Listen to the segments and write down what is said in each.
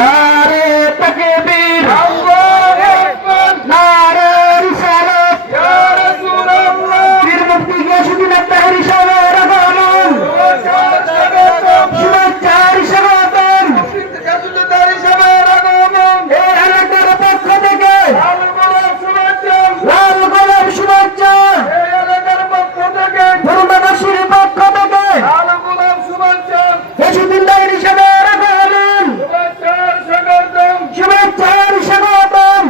নারে তাকবীর, নারে রিসালাত, ইয়া রাসূলুল্লাহ। পীর মুফতি গিয়াসউদ্দিন আত্তাহারী সাহেবের আগমন, শুভেচ্ছার স্বাগতম। এই এলাকার পক্ষ থেকে লাল গোলাপ শুভেচ্ছা, ধর্মবাসীর পক্ষ থেকে গিয়াসউদ্দিন আত্তাহারী সাহেবের আগমন, শুভেচ্ছার স্বাগতম।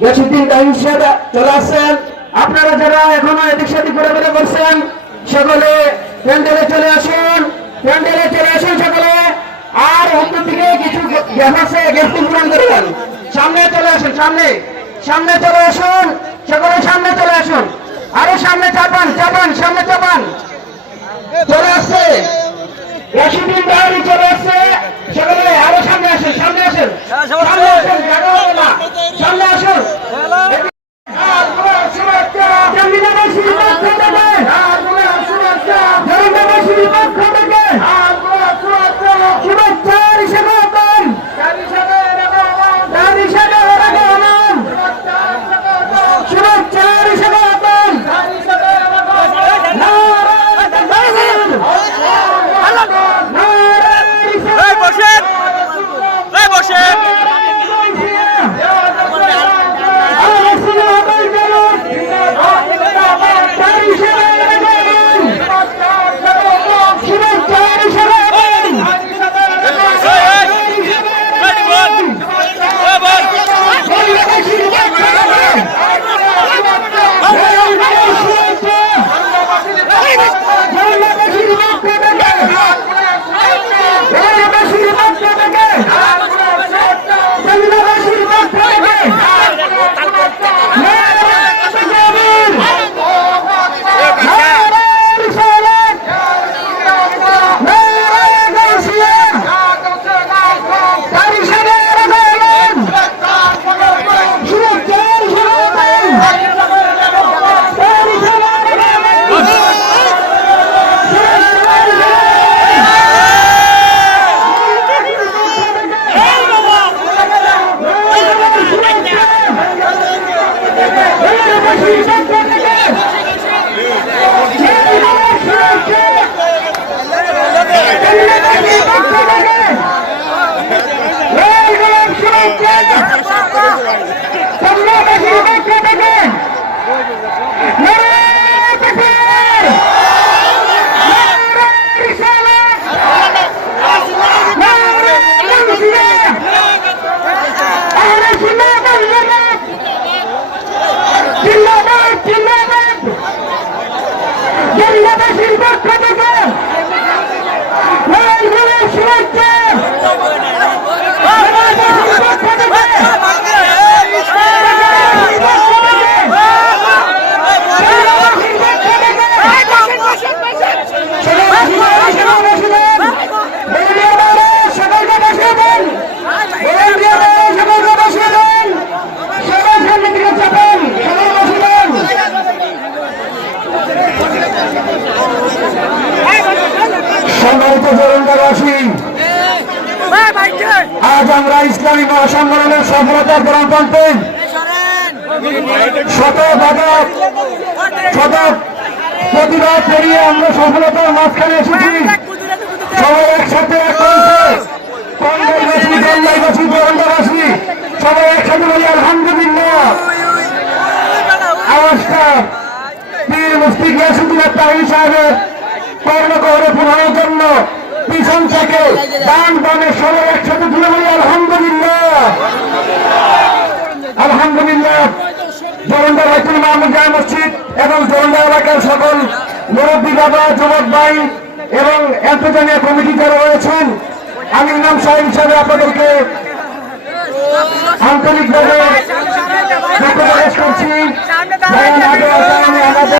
গিয়াসউদ্দিন আত্তাহারী সাহেব চলে আসছেন। আপনারা যারা এখনো এদিক সেদিক ঘোরাফেরা করছেন সকলে প্যান্ডেলে চলে আসুন, প্যান্ডেলে চলে আসুন সকলে। আর অন্তর থেকে কিছু গ্যাস আছে, গ্যাসটি পূরণ করবেন। সামনে চলে আসুন, সামনে সামনে চলে আসুন সকলে, সামনে চলে আসুন। আরো সামনে চাপান, চাপান, সামনে চাপান। চলে আসছে গিয়াসউদ্দিন আত্তাহারী, চলে আসছে সকলে। আরো সামনে আসুন, সামনে আসুন, সামনে আসুন, জায়গা হবে না, সামনে আসুন। জমিদারবাসীর পক্ষ থেকে, জমিদারবাসীর পক্ষ থেকে শুভেচ্ছার স্বাগতম। দাড়ি সাহেবের আগমন, শুভেচ্ছার স্বাগতম। নারে তাকবীর, নারে রিসালাত, আজ আমরা ইসলামী মহাসম্মেলনের সফলতার প্রাণপণে শত প্রতিবাদ পেরিয়ে আমরা সফলতার মাঝখানে এসেছি। সবাই একসাথে সবাই একসাথে বলি আলহামদুলিল্লাহ। আওয়াজটা পীর মুফতি গিয়াসউদ্দিন আত্তাহারী সাহেবের কর্ণগহরে পূরণের জন্য পিছন থেকে ডান বামে সবাই একসাথে তুলে বলি আলহামদুলিল্লাহ, আলহামদুলিল্লাহ। জোরন্দা বাইতুল মামুন জামে মসজিদ এবং জোরন্দা এলাকার সকল মুরব্বী বাবা, যুবক ভাই এবং এন্তজামিয়া কমিটি যারা রয়েছেন, আমি ইমাম সাহেব হিসাবে আপনাদেরকে আন্তরিকভাবে ধন্যবাদ করছি।